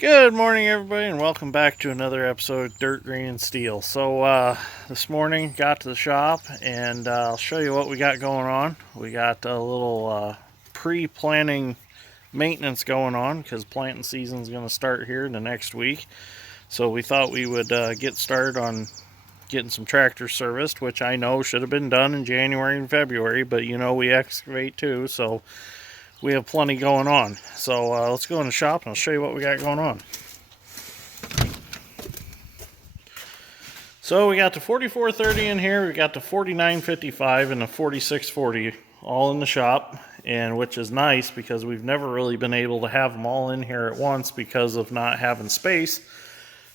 Good morning, everybody, and welcome back to another episode of Dirt, Green, and Steel. This morning got to the shop, and I'll show you what we got going on. We got a little pre-planting maintenance going on because planting season is going to start here in the next week. So we thought we would get started on getting some tractors serviced, which I know should have been done in January and February, but we excavate too, so we have plenty going on. So let's go in the shop and I'll show you what we got going on. So we got the 4430 in here, we got the 4955 and the 4640 all in the shop, and which is nice because we've never really been able to have them all in here at once because of not having space.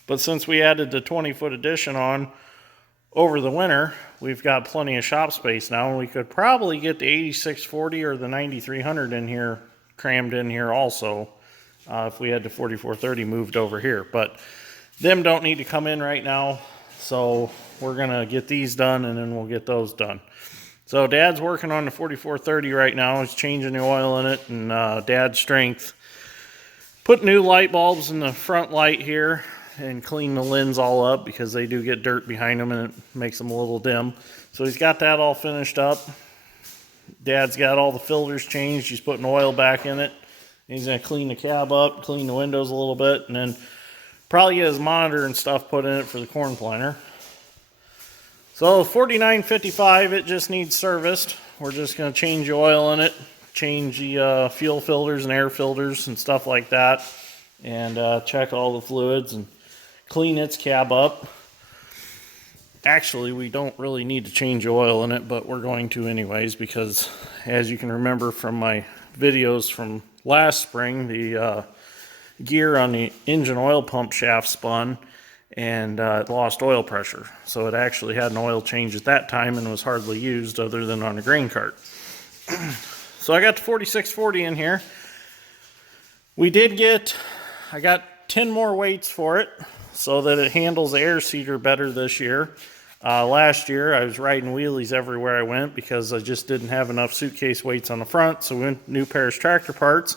But since we added the 20-foot addition on over the winter, we've got plenty of shop space now, and we could probably get the 8640 or the 9300 in here, crammed in here also, if we had the 4430 moved over here. But them don't need to come in right now, so we're gonna get these done and then we'll get those done. So Dad's working on the 4430 right now. He's changing the oil in it, and Dad's strength put new light bulbs in the front light here and clean the lens all up because they do get dirt behind them and it makes them a little dim. So he's got that all finished up. Dad's got all the filters changed. He's putting oil back in it. He's going to clean the cab up, clean the windows a little bit, and then probably get his monitor and stuff put in it for the corn planter. So 4955, it just needs serviced. We're just going to change the oil in it, change the fuel filters and air filters and stuff like that, and check all the fluids and clean its cab up. Actually, we don't really need to change oil in it, but we're going to anyways because, as you can remember from my videos from last spring, the gear on the engine oil pump shaft spun and it lost oil pressure. So it actually had an oil change at that time and was hardly used other than on a grain cart. So I got the 4640 in here. I got 10 more weights for it so that it handles the air seeder better this year. Last year I was riding wheelies everywhere I went because I just didn't have enough suitcase weights on the front, so we went new pairs of tractor parts,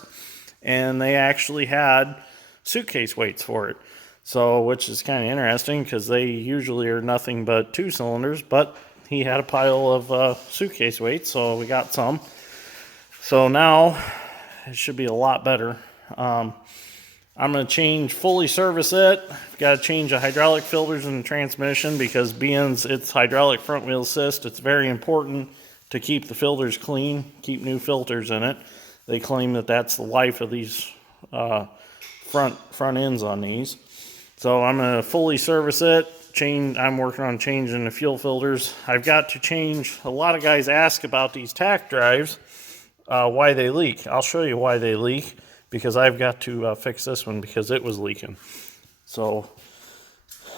and they actually had suitcase weights for it. So, which is kind of interesting because they usually are nothing but 2 cylinders, but he had a pile of suitcase weights, so we got some. So now it should be a lot better. I'm going to fully service it. Got to change the hydraulic filters in the transmission because being it's hydraulic front wheel assist, it's very important to keep the filters clean, keep new filters in it. They claim that that's the life of these front ends on these. So I'm going to fully service it. I'm working on changing the fuel filters. I've got to change, a lot of guys ask about these tack drives, why they leak. I'll show you why they leak, because I've got to fix this one because it was leaking. So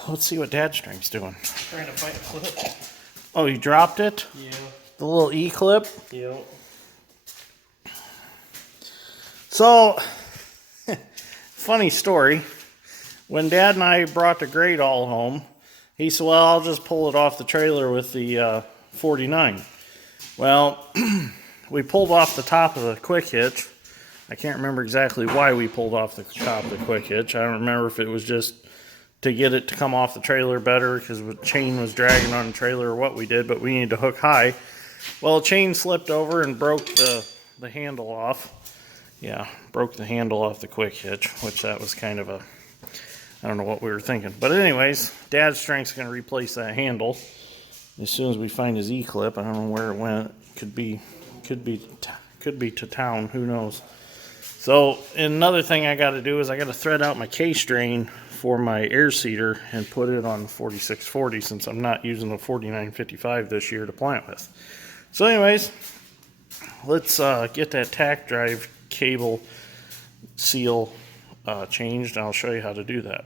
let's see what Dad's strength's doing. Trying to find a clip. Oh, you dropped it? Yeah. The little E-clip? Yeah. So, funny story. When Dad and I brought the grate all home, he said, well, I'll just pull it off the trailer with the 49. Well, we pulled off the top of the quick hitch. I can't remember exactly why we pulled off the top of the quick hitch. I don't remember if it was just to get it to come off the trailer better because the chain was dragging on the trailer or what we did, but we needed to hook high. Well, the chain slipped over and broke the handle off. Yeah, broke the handle off the quick hitch, which that was kind of I don't know what we were thinking. But anyways, Dad's strength's going to replace that handle as soon as we find his E-clip. I don't know where it went. Could be to town. Who knows? So another thing I got to do is I got to thread out my K-strain for my air seeder and put it on the 4640 since I'm not using the 4955 this year to plant with. So anyways, let's get that tack drive cable seal changed, and I'll show you how to do that.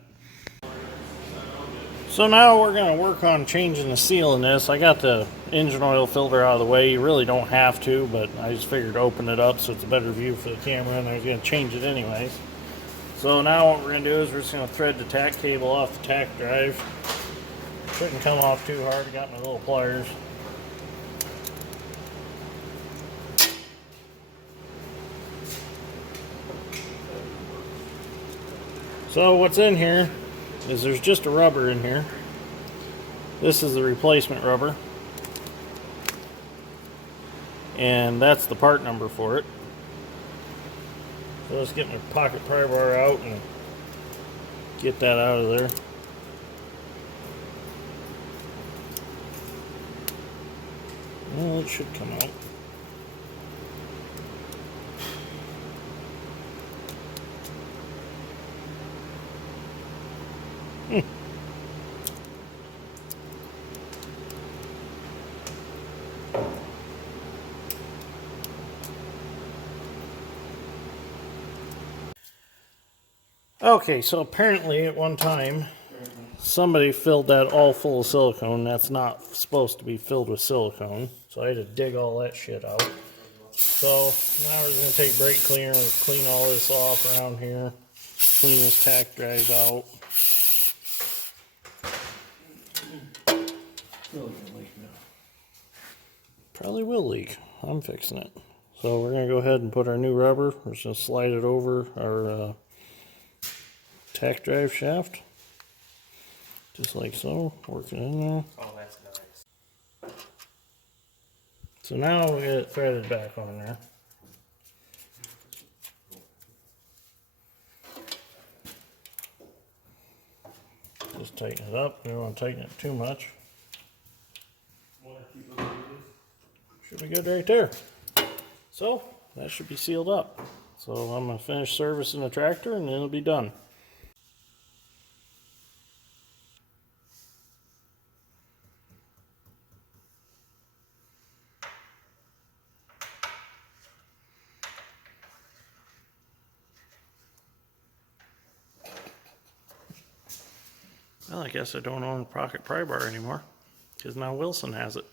So now we're going to work on changing the seal in this. I got the engine oil filter out of the way. You really don't have to, but I just figured to open it up so it's a better view for the camera, and I was going to change it anyways. So now what we're going to do is we're just going to thread the tack cable off the tack drive. Shouldn't come off too hard. I got my little pliers. So what's in here is there's just a rubber in here. This is the replacement rubber. And that's the part number for it. So let's get my pocket pry bar out and get that out of there. Well, it should come out. Okay, so apparently at one time somebody filled that all full of silicone. That's not supposed to be filled with silicone. So I had to dig all that shit out. So now we're going to take brake cleaner and clean all this off around here. Clean this tack drive out. Probably will leak. I'm fixing it. So we're going to go ahead and put our new rubber. We're just going to slide it over our tack drive shaft. Just like so. Work it in there. Oh, that's nice. So now we get it threaded back on there. Just tighten it up. We don't want to tighten it too much. Should be good right there. So that should be sealed up. So I'm going to finish servicing the tractor and then it'll be done. Well, I guess I don't own a pocket pry bar anymore because now Wilson has it.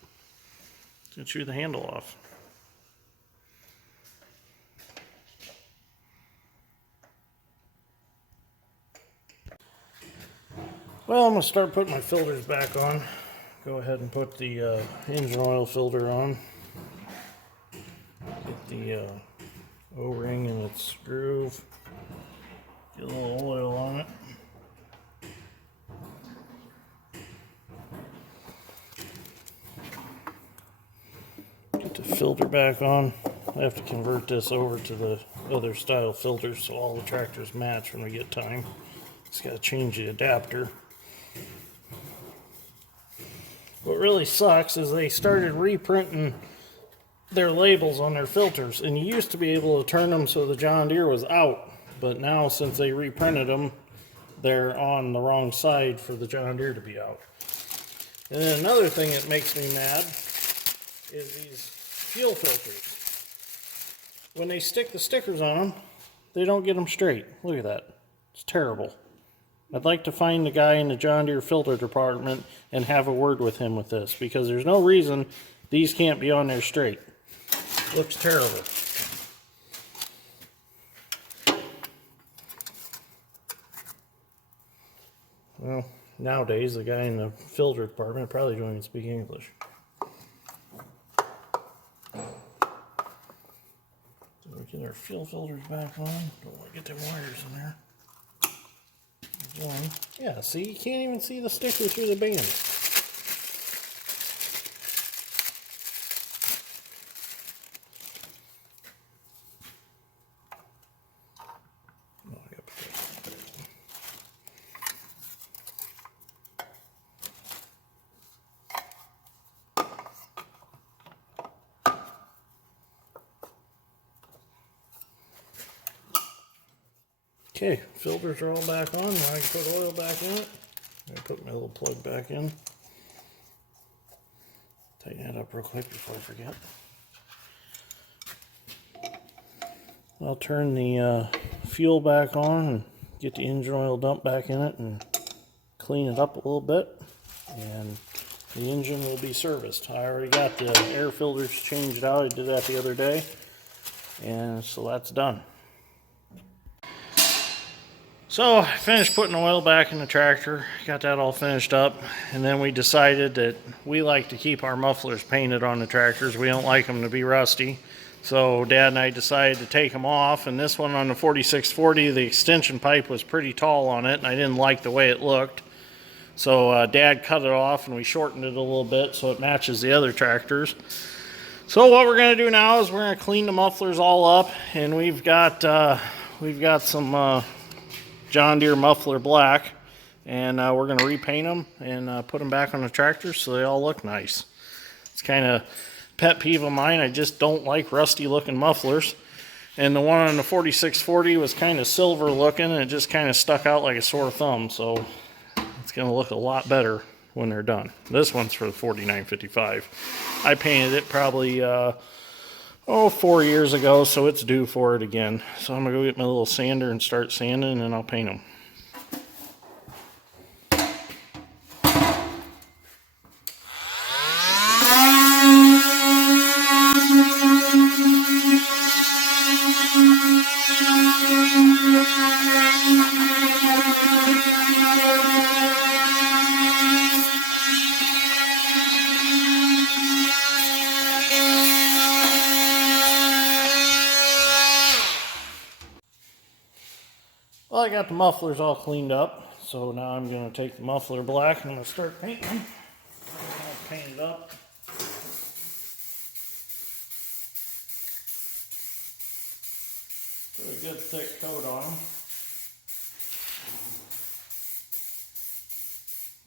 To chew the handle off. Well, I'm going to start putting my filters back on. Go ahead and put the engine oil filter on. Get the O-ring in its groove. Get a little oil on it. Get the filter back on. I have to convert this over to the other style filters so all the tractors match when we get time. Just got to change the adapter. What really sucks is they started reprinting their labels on their filters, and you used to be able to turn them so the John Deere was out, but now since they reprinted them, they're on the wrong side for the John Deere to be out. And then another thing that makes me mad is these fuel filters. When they stick the stickers on them, they don't get them straight. Look at that. It's terrible. I'd like to find the guy in the John Deere filter department and have a word with him with this, because there's no reason these can't be on there straight. Looks terrible. Well, nowadays the guy in the filter department probably don't even speak English. So we get our fuel filters back on. Don't want to get them wires in there. One. Yeah, see, you can't even see the sticker through the band. Oh, I gotta put that back. Okay, filters are all back on. Now I can put oil back in it. I'm going to put my little plug back in. Tighten that up real quick before I forget. I'll turn the fuel back on and get the engine oil dump back in it and clean it up a little bit. And the engine will be serviced. I already got the air filters changed out. I did that the other day. And so that's done. So I finished putting oil back in the tractor, got that all finished up, and then we decided that we like to keep our mufflers painted on the tractors. We don't like them to be rusty. So Dad and I decided to take them off, and this one on the 4640, the extension pipe was pretty tall on it, and I didn't like the way it looked. So Dad cut it off, and we shortened it a little bit so it matches the other tractors. So what we're going to do now is we're going to clean the mufflers all up, and we've got some John Deere muffler black, and we're going to repaint them and put them back on the tractor so they all look nice. It's kind of pet peeve of mine. I just don't like rusty looking mufflers. And the one on the 4640 was kind of silver looking, and it just kind of stuck out like a sore thumb. So it's going to look a lot better when they're done. This one's for the 4955. I painted it probably 4 years ago, so it's due for it again. So I'm gonna go get my little sander and start sanding, and then I'll paint them. Well, I got the mufflers all cleaned up, so now I'm going to take the muffler black and I'm going to start painting them. I'm going to paint it up. Put a good thick coat on them.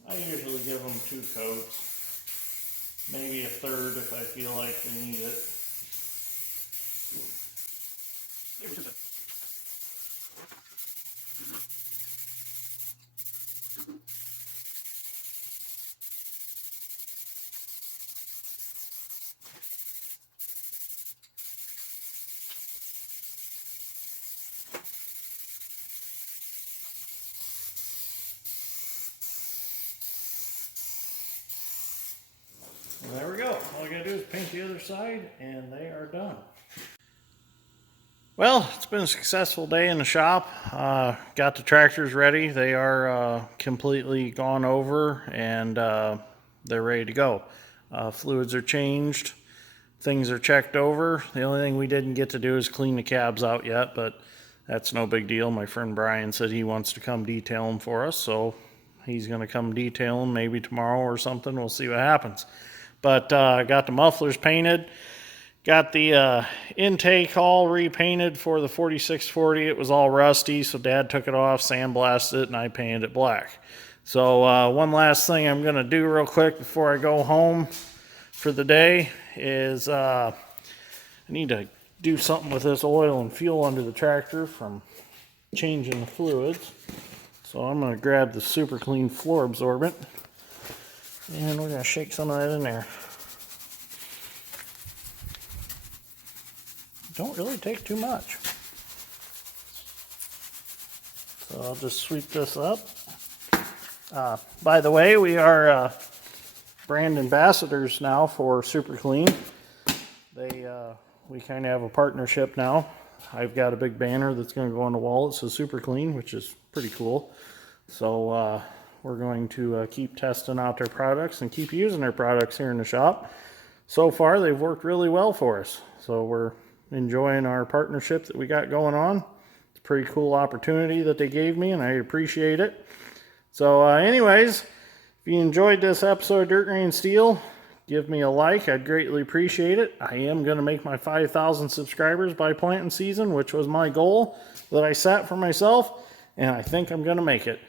I usually give them 2 coats, maybe a third if I feel like they need it. And there we go. All I gotta do is paint the other side and they are done. Well, it's been a successful day in the shop. Got the tractors ready. They are completely gone over and they're ready to go. Fluids are changed. Things are checked over. The only thing we didn't get to do is clean the cabs out yet, but that's no big deal. My friend Brian said he wants to come detail them for us, so he's going to come detail them maybe tomorrow or something. We'll see what happens. But I got the mufflers painted. Got the intake all repainted for the 4640. It was all rusty, so Dad took it off, sandblasted it, and I painted it black. So one last thing I'm going to do real quick before I go home for the day is I need to do something with this oil and fuel under the tractor from changing the fluids. So I'm going to grab the Super Clean floor absorbent, and we're going to shake some of that in there. Don't really take too much. So I'll just sweep this up. By the way, we are brand ambassadors now for Super Clean. We kind of have a partnership now. I've got a big banner that's going to go on the wall. It says Super Clean, which is pretty cool. So we're going to keep testing out their products and keep using their products here in the shop. So far, they've worked really well for us. So we're enjoying our partnership that we got going on. It's a pretty cool opportunity that they gave me, and I appreciate it. So anyways, if you enjoyed this episode of Dirt Grain Steel, give me a like. I'd greatly appreciate it. I am going to make my 5,000 subscribers by planting season, which was my goal that I set for myself, and I think I'm going to make it.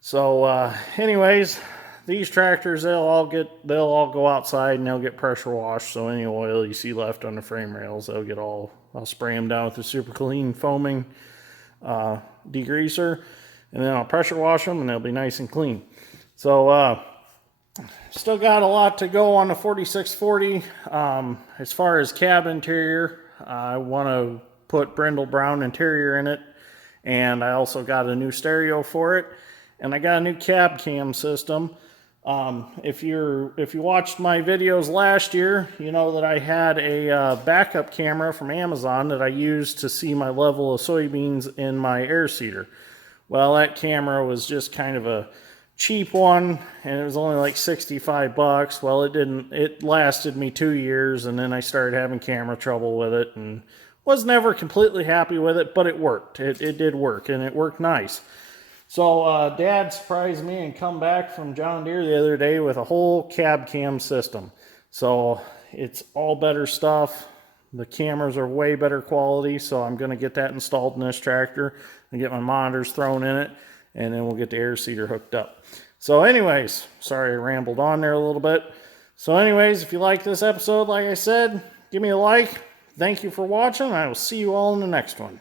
So anyways, these tractors, they'll all go outside and they'll get pressure washed. So any oil you see left on the frame rails, I'll spray them down with the Super Clean foaming degreaser, and then I'll pressure wash them and they'll be nice and clean. So still got a lot to go on the 4640. As far as cab interior, I want to put brindle brown interior in it, and I also got a new stereo for it, and I got a new cab cam system. If you watched my videos last year, you know that I had a backup camera from Amazon that I used to see my level of soybeans in my air seeder. Well, that camera was just kind of a cheap one, and it was only like 65 bucks. Well, it lasted me 2 years, and then I started having camera trouble with it and was never completely happy with it, but it worked. It did work, and it worked nice. So Dad surprised me and come back from John Deere the other day with a whole cab cam system. So it's all better stuff. The cameras are way better quality, so I'm going to get that installed in this tractor and get my monitors thrown in it, and then we'll get the air seeder hooked up. So anyways, sorry I rambled on there a little bit. So anyways, if you like this episode, like I said, give me a like. Thank you for watching. I will see you all in the next one.